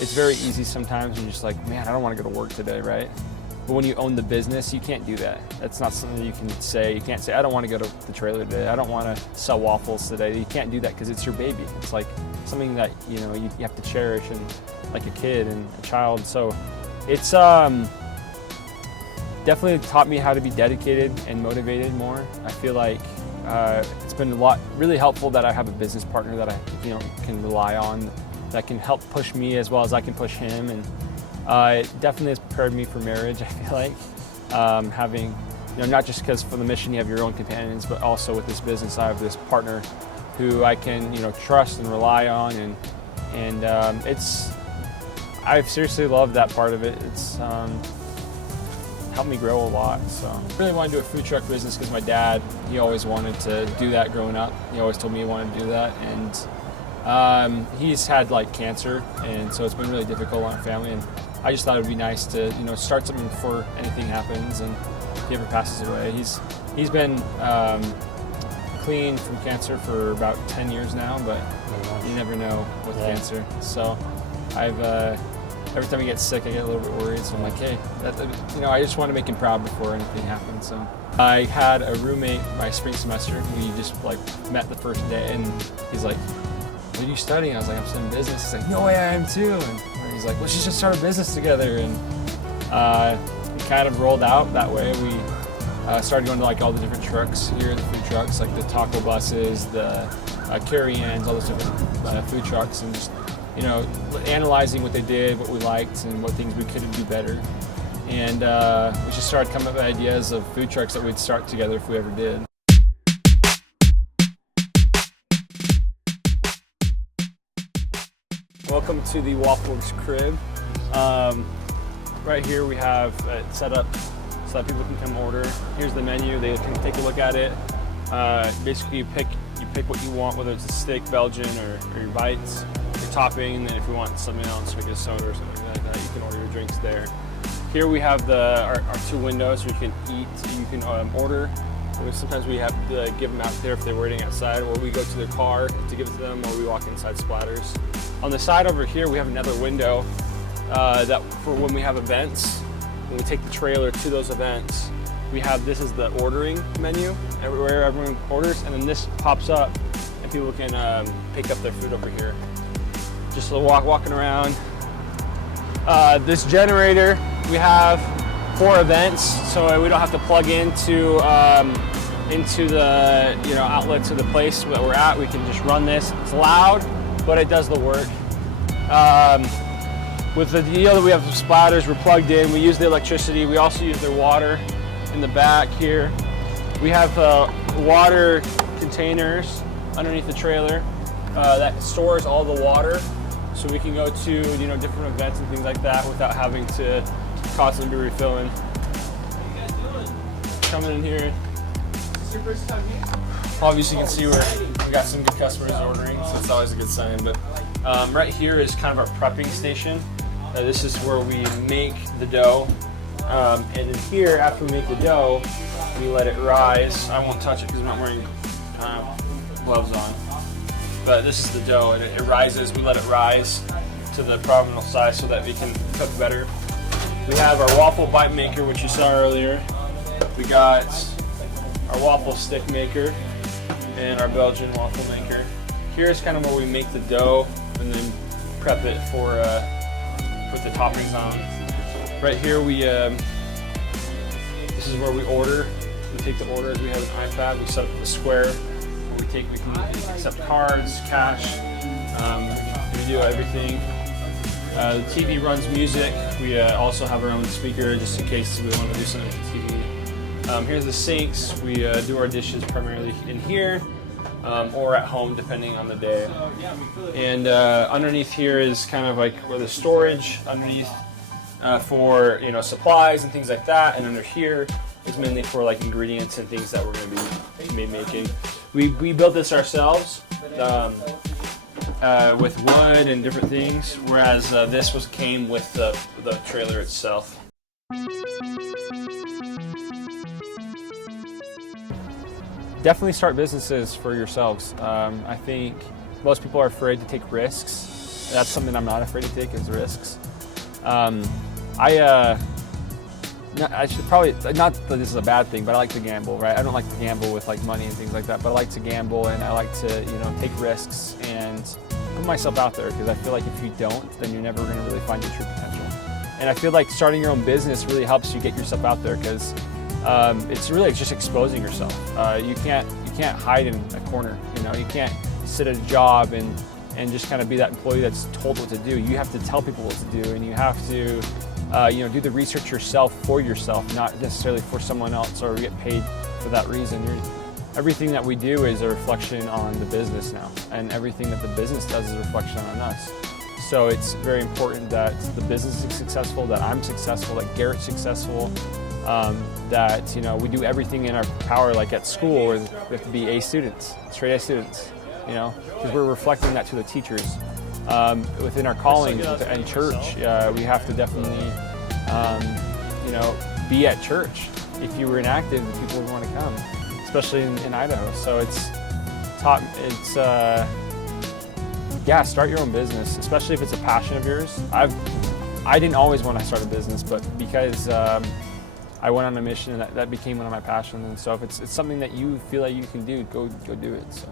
It's very easy sometimes, you're just like, man, I don't want to go to work today, right? But when you own the business, you can't do that. That's not something you can say. You can't say, I don't want to go to the trailer today. I don't want to sell waffles today. You can't do that because it's your baby. It's like something that, you know, you have to cherish, and like a kid and a child. So it's definitely taught me how to be dedicated and motivated more. I feel like it's been really helpful that I have a business partner that I, you know, can rely on, that can help push me as well as I can push him. And it definitely has prepared me for marriage, I feel like. Having, you know, not just because for the mission you have your own companions, but also with this business I have this partner who I can, you know, trust and rely on. And I've seriously loved that part of it. It's helped me grow a lot. So I really want to do a food truck business because my dad, he always wanted to do that growing up. He always told me he wanted to do that. And he's had like cancer, and so it's been really difficult on our family, and I just thought it would be nice to, you know, start something before anything happens and if he ever passes away. He's been clean from cancer for about 10 years now, but you never know with cancer. So I've every time he gets sick I get a little bit worried, so I'm like, hey, you know, I just want to make him proud before anything happens. So I had a roommate my spring semester. We just like met the first day, and he's like, what are you studying? I was like, I'm studying business. He's like, no way, I am too. And he's like, well, she should start a business together. And it kind of rolled out that way. We started going to like all the different trucks here, the food trucks, like the taco buses, the carry-ins, all those different food trucks, and just, you know, analyzing what they did, what we liked, and what things we could do better. And we just started coming up with ideas of food trucks that we'd start together if we ever did. Welcome to the Waffleworks crib. Right here we have it set up so that people can come order. Here's the menu. They can take a look at it. Basically, you pick what you want, whether it's a steak, Belgian, or your bites, your topping, and then if you want something else, like a soda or something like that, you can order your drinks there. Here we have our two windows where you can eat, you can order. Sometimes we have to give them out there if they're waiting outside, or we go to their car to give it to them, or we walk inside Splatters. On the side over here, we have another window that for when we have events, when we take the trailer to those events, this is the ordering menu, where everyone orders, and then this pops up and people can pick up their food over here. Just walking around. This generator we have for events, so we don't have to plug into the, you know, outlet to the place that we're at. We can just run this. It's loud, but it does the work. With the deal that we have with Splatters, we're plugged in. We use the electricity. We also use their water in the back here. We have water containers underneath the trailer that stores all the water, so we can go to, you know, different events and things like that without having to constantly be refilling. What are you guys doing? Coming in here. Is this your first time here? Obviously, you can see we got some good customers ordering, so it's always a good sign. But right here is kind of our prepping station. This is where we make the dough. And then here, after we make the dough, we let it rise. I won't touch it because I'm not wearing gloves on. But this is the dough, and it rises. We let it rise to the prominent size so that we can cook better. We have our waffle bite maker, which you saw earlier. We got our waffle stick maker and our Belgian waffle maker. Here's kind of where we make the dough and then prep it for put the toppings on. Right here this is where we order. We take the orders. We have an iPad. We set up the square where we can accept cards, cash. We do everything. The TV runs music. We also have our own speaker just in case we want to do something with the TV. Here's the sinks. We do our dishes primarily in here. or at home depending on the day. So, yeah, we feel it. And underneath here is kind of like where the storage underneath for supplies and things like that. And under here is mainly for like ingredients and things that we're going to be making. We built this ourselves with wood and different things, whereas this came with the trailer itself. Definitely start businesses for yourselves. I think most people are afraid to take risks. That's something I'm not afraid to take, is risks. I should probably, not that this is a bad thing, but I like to gamble, right? I don't like to gamble with like money and things like that, but I like to gamble and I like to, take risks and put myself out there, because I feel like if you don't, then you're never going to really find your true potential. And I feel like starting your own business really helps you get yourself out there, because it's really just exposing yourself. You can't hide in a corner. You can't sit at a job and just kind of be that employee that's told what to do. You have to tell people what to do, and you have to do the research yourself for yourself, not necessarily for someone else or get paid for that reason. Everything that we do is a reflection on the business now, and everything that the business does is a reflection on us. So it's very important that the business is successful, that I'm successful, that Garrett's successful, that we do everything in our power. Like at school, we have to be A students, straight A students, because we're reflecting that to the teachers. Within our calling and church, we have to definitely, be at church. If you were inactive, the people would want to come, especially in Idaho. So start your own business, especially if it's a passion of yours. I didn't always want to start a business, but because I went on a mission, and that became one of my passions. And so if it's something that you feel like you can do, go do it. So.